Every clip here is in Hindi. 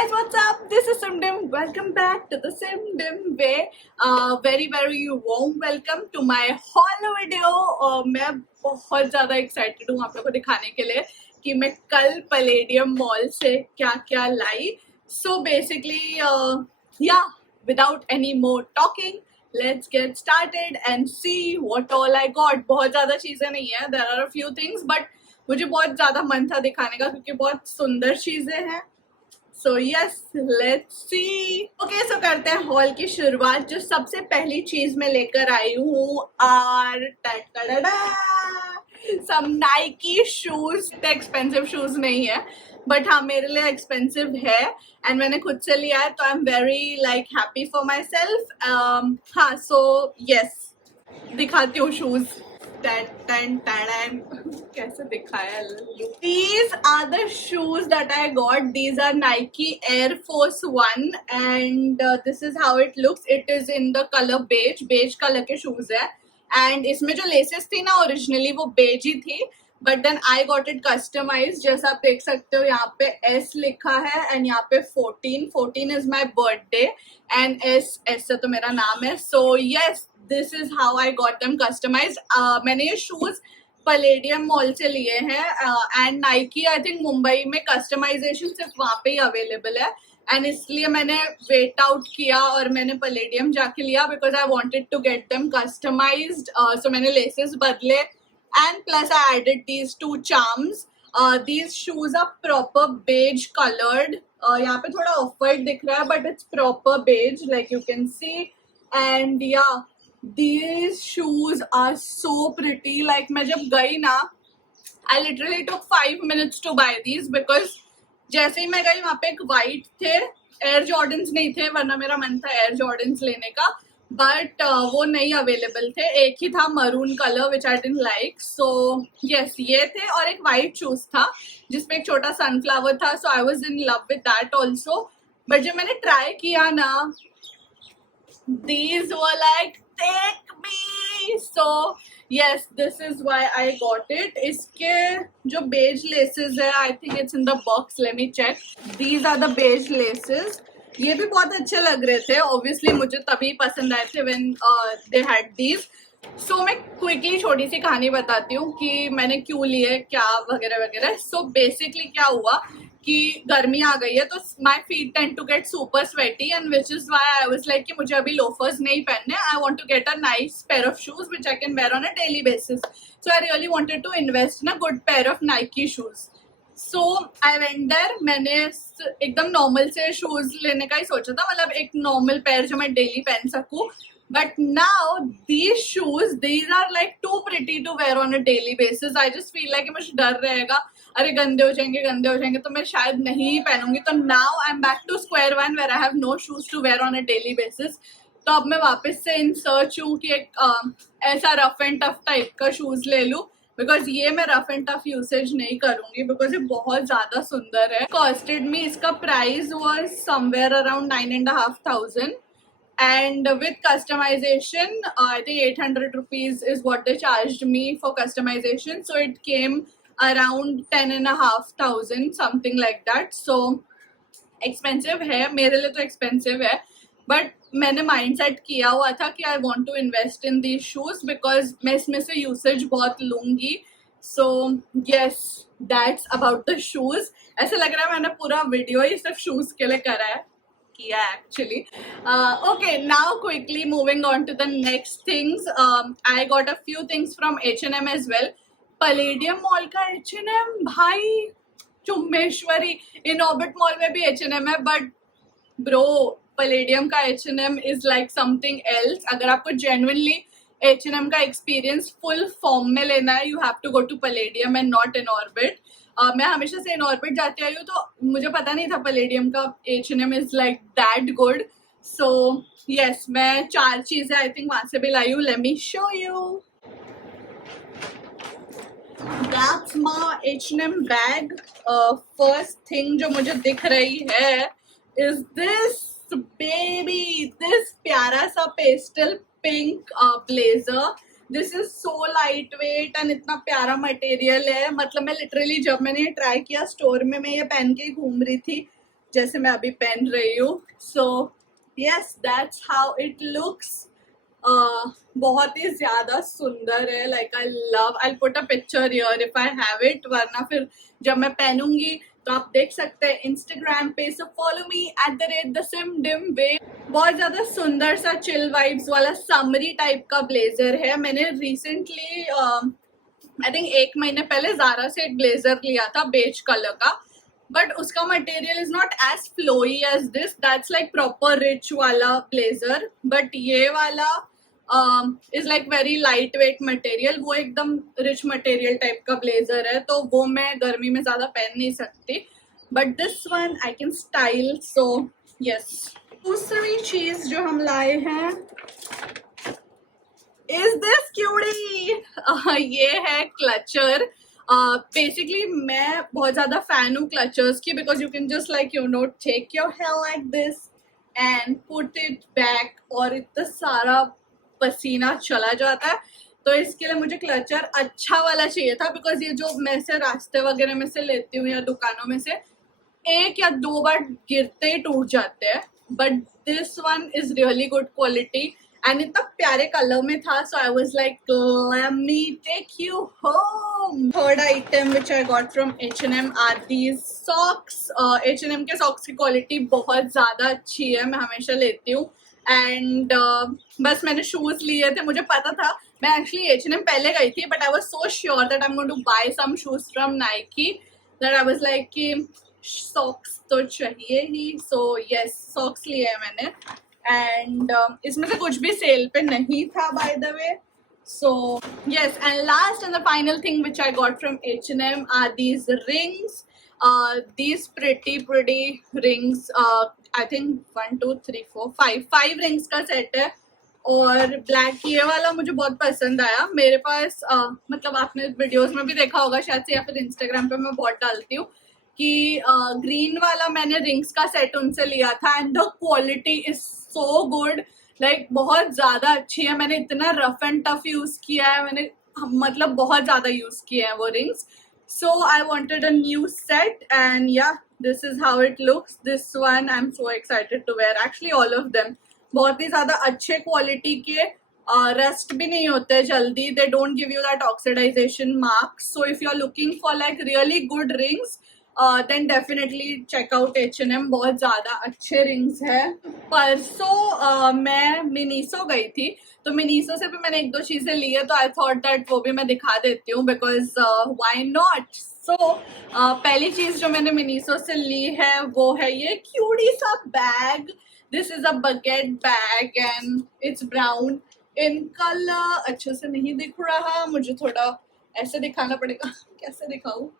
guys, what's up? This is Simdim. Welcome back to the Simdim Way. Very warm welcome to my haul video. मैं बहुत ज़्यादा excited हूँ आप लोगों को दिखाने के लिए कि मैं कल Palladium Mall से क्या क्या लाई. So basically, yeah, without any more talking, let's get started and see what all I got. बहुत ज़्यादा चीज़ें नहीं है. There are a few things, but मुझे बहुत ज़्यादा मन था दिखाने का क्योंकि बहुत सुंदर चीज़ें हैं. So yes, let's see. Okay, so करते हैं हॉल की शुरुआत. जो सबसे पहली चीज मैं लेकर आई हूँ some Nike shoes. इतने एक्सपेंसिव शूज नहीं है बट हाँ मेरे लिए एक्सपेंसिव है एंड मैंने खुद से लिया है तो I am very like happy for my self. हाँ सो यस दिखाती हूँ शूज. कैसे दिखाया. These are the shoes that I got. These are Nike Air Force One and this is how it looks. It is in the color beige. Beige color के shoes है and इसमें जो laces थी ना originally वो beige ही थी but then I got it customized. जैसा आप देख सकते हो यहाँ पे S लिखा है and यहाँ पे 14 is my birthday and S से तो मेरा नाम है. So yes, this is how I got them customized. मैंने ये shoes Palladium Mall से लिए हैं and Nike I think Mumbai में customization सिर्फ वहाँ पे ही available है and इसलिए मैंने wait out किया और मैंने Palladium जाके लिया because I wanted to get them customized. So मैंने laces बदले and plus I added these two charms. These shoes are proper beige colored. यहाँ पे थोड़ा off-white दिख रहा है but it's proper beige like you can see and yeah. These shoes are so pretty. Like मैं जब गई ना I literally took 5 minutes to buy these because जैसे ही मैं गई वहाँ पे एक white थे Air Jordans नहीं थे वरना मेरा मन था Air Jordans लेने का but वो नहीं available थे. एक ही था maroon color which I didn't like. So yes ये थे और एक white shoes था जिसपे एक छोटा sunflower था. So I was in love with that also. But जब मैंने try किया ना these were like take me. So yes, this is why I got it. इसके जो beige laces है I think it's in the box. Let me check. These are the beige laces. ये भी बहुत अच्छे लग रहे थे. Obviously मुझे तभी पसंद आए थे when they had these. So मैं quickly छोटी सी कहानी बताती हूँ कि मैंने क्यों लिए क्या वगैरह वगैरह. So basically क्या हुआ कि गर्मी आ गई है तो my feet tend to get super sweaty and which is why I was like कि मुझे अभी loafers नहीं पहनने. I want to get a nice pair of shoes which I can wear on a daily basis. So I really wanted to invest in a good pair of Nike shoes. So I went there. मैंने एकदम normal से shoes लेने का ही सोचा था मतलब एक normal pair जो मैं daily पहन सकूँ. But now these shoes, these are like too pretty to wear on a daily basis. I just feel like मुझे डर रहेगा अरे गंदे हो जाएंगे तो मैं शायद नहीं पहनूंगी. तो now I'm back to square one where I have no shoes to wear on a daily basis. तो अब मैं वापस से in search हूँ कि एक ऐसा rough and tough type का shoes ले लूँ because ये मैं rough and tough usage नहीं करूँगी because ये बहुत ज़्यादा सुंदर है. Costed me इसका price was somewhere around 9,500. And with customization, I think 800 rupees is what they charged me for customization. So it came around 10,500, something like that. So expensive है मेरे लिए तो expensive है but मैंने mindset किया हुआ था कि I want to invest in these shoes because मैं इसमें से usage बहुत लूँगी. So yes, that's about the shoes. ऐसा लग रहा है मैंने पूरा video ही सिर्फ shoes के लिए करा है. Yeah, actually. Okay, now quickly moving on to the next things. I got a few things from H&M as well. Palladium Mall का H&M भाई चुम्मेश्वरी. In Orbit Mall में भी H&M है but bro Palladium का H&M is like something else. अगर आपको genuinely H&M का experience full form में लेना है you have to go to Palladium and not in Orbit. मैं हमेशा से इन ऑर्बिट जाती आई हूँ तो मुझे पता नहीं था Palladium का H&M is like that good. So yes, मैं 4 चीजें I think वहाँ से भी लाई हूँ. Let me show you. That's my H&M bag. First thing जो मुझे दिख रही है is this baby. This प्यारा सा pastel pink blazer. This is so lightweight and इतना प्यारा मटेरियल है. मतलब मैं लिटरली जब मैंने ये ट्राई किया स्टोर में मैं ये पहन के घूम रही थी जैसे मैं अभी पहन रही हूँ. So yes, that's how it looks. बहुत ही ज्यादा सुंदर है. Like I love, I put a picture here if I have it, वरना फिर जब मैं पहनूंगी तो आप देख सकते हैं इंस्टाग्राम पे. So follow me @thesimdimway. बहुत ज्यादा सुंदर सा चिल वाइब्स वाला समरी टाइप का ब्लेजर है. मैंने रिसेंटली आई थिंक 1 महीने पहले ज़ारा से एक ब्लेजर लिया था बेज कलर का, बट उसका material is not as flowy as this. That's like proper rich वाला ब्लेजर, बट ये वाला is like very light weight material. वो एकदम रिच मटेरियल टाइप का ब्लेजर है, तो वो मैं गर्मी में ज़्यादा पहन नहीं सकती. But this one I can style. So yes, दूसरी चीज़ जो हम लाए हैं इज दिस क्यूटी. ये है क्लचर. बेसिकली मैं बहुत ज़्यादा फैन हूँ क्लचर्स की, because you can just like take your hair like this and put it back, और इतना सारा पसीना चला जाता है. तो इसके लिए मुझे क्लचर अच्छा वाला चाहिए था, बिकॉज ये जो मैं से रास्ते वगैरह में से लेती हूँ या दुकानों में से 1 या 2 बार गिरते ही टूट जाते हैं. But this one is really good quality and इतना प्यारे कलर में था. So I was like let me take you home. Third item which I got from H&M are these socks. H&M के सॉक्स की क्वालिटी बहुत ज़्यादा अच्छी है, मैं हमेशा लेती हूँ. एंड बस मैंने शूज लिए थे, मुझे पता था. मैं एक्चुअली H&M पहले गई थी, but I was so sure that I am going to buy some shoes from Nike that I was like कि सॉक्स तो चाहिए ही. सो यस, सॉक्स लिए हैं मैंने. एंड इसमें से कुछ भी सेल पे नहीं था, by the way. So yes, and last and the final thing which I got from H&M are these rings. These pretty rings. I think 1 2 3 4 5 rings का सेट है. और ब्लैक ये वाला मुझे बहुत पसंद आया. मेरे पास मतलब आपने वीडियोस में भी देखा होगा शायद से, या फिर इंस्टाग्राम पे मैं बहुत डालती हूँ कि ग्रीन वाला मैंने रिंग्स का सेट उनसे लिया था and the quality is so good. Like बहुत ज़्यादा अच्छी है. मैंने इतना रफ एंड टफ यूज़ किया है, मैंने मतलब बहुत ज़्यादा यूज़ किए हैं वो rings. So I wanted a new set and yeah, this is how it looks. This one I'm so excited to wear. Actually all of them बहुत ही ज़्यादा अच्छे क्वालिटी के, रस्ट भी नहीं होते जल्दी. They don't give you that oxidization marks. So if you're looking for like really good rings, then definitely check out H&M. बहुत ज़्यादा अच्छे रिंग्स है. परसों मैं मिनीसो गई थी, तो मिनीसो से भी मैंने 1-2 चीज़ें ली है, तो आई थॉट दैट वो भी मैं दिखा देती हूँ, बिकॉज व्हाई नॉट. सो पहली चीज़ जो मैंने मिनीसो से ली है वो है ये क्यूटी सा bag. This is a bucket bag and it's brown in colour. अच्छे से नहीं दिख रहा, मुझे थोड़ा ऐसे दिखाना पड़ेगा. कैसे दिखाऊँ?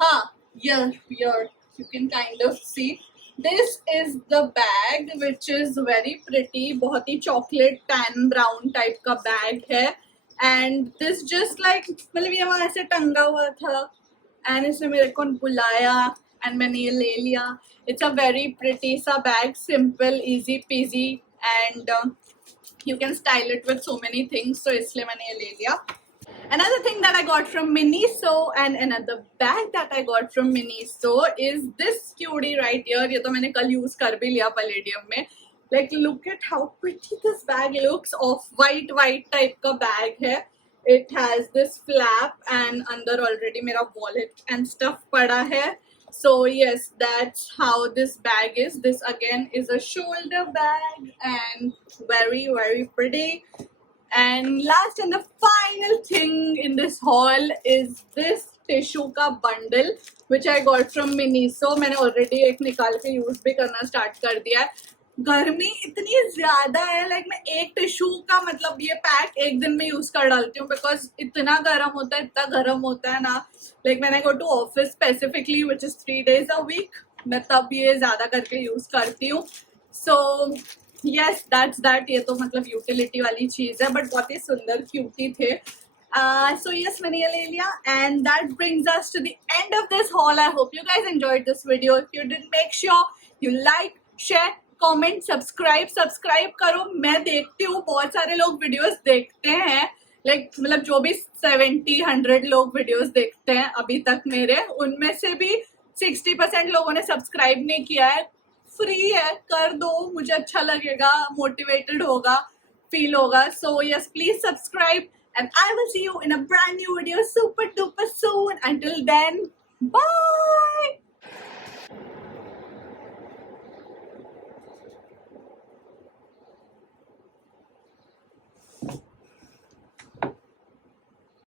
हाँ, here you can kind of see. This is the bag which is very pretty. बहुत ही chocolate tan brown type का बैग है. And this just like मतलब ये वहाँ ऐसे टंगा हुआ था and इसने मेरे को बुलाया and मैंने ये ले लिया. It's a very pretty सा bag, simple, easy peasy and you can style it with so many things. So इसलिए मैंने ये ले लिया. Another thing that I got from Miniso and another bag that I got from Miniso is this cutie right here. ये तो मैंने कल use कर भी लिया Palladium में. Like look at how pretty this bag looks. Off white type का bag है. It has this flap and अंदर already मेरा wallet and stuff पड़ा है. So yes, that's how this bag is. This again is a shoulder bag and very pretty. And last and the final thing in this haul is this tissue का bundle which I got from Miniso. मैंने already एक निकाल के use भी करना start कर दिया है. गर्मी इतनी ज़्यादा है, like मैं एक टिश्यू का मतलब ये पैक एक दिन में यूज़ कर डालती हूँ, because इतना गर्म होता है ना. Like when I go to office specifically which is 3 days a week, मैं तब ये ज़्यादा करके यूज़ करती हूँ. So yes, that's that. ये तो मतलब यूटिलिटी वाली चीज़ है, बट बहुत ही सुंदर क्यूटी थे. So yes, मैंने ये ले लिया and that brings us to the end of this haul. I hope you guys enjoyed this video. If you did, make sure you like, share, comment, subscribe करो. मैं देखती हूँ बहुत सारे लोग वीडियोस देखते हैं, like मतलब जो भी 70-100 लोग वीडियोस देखते हैं अभी तक मेरे, उनमें से भी 60% लोगों ने सब्सक्राइब नहीं किया है. फ्री है, कर दो, मुझे अच्छा लगेगा, मोटिवेटेड होगा, फील होगा. So yes, please subscribe and I will see you in a brand new video super duper soon. Until then, bye.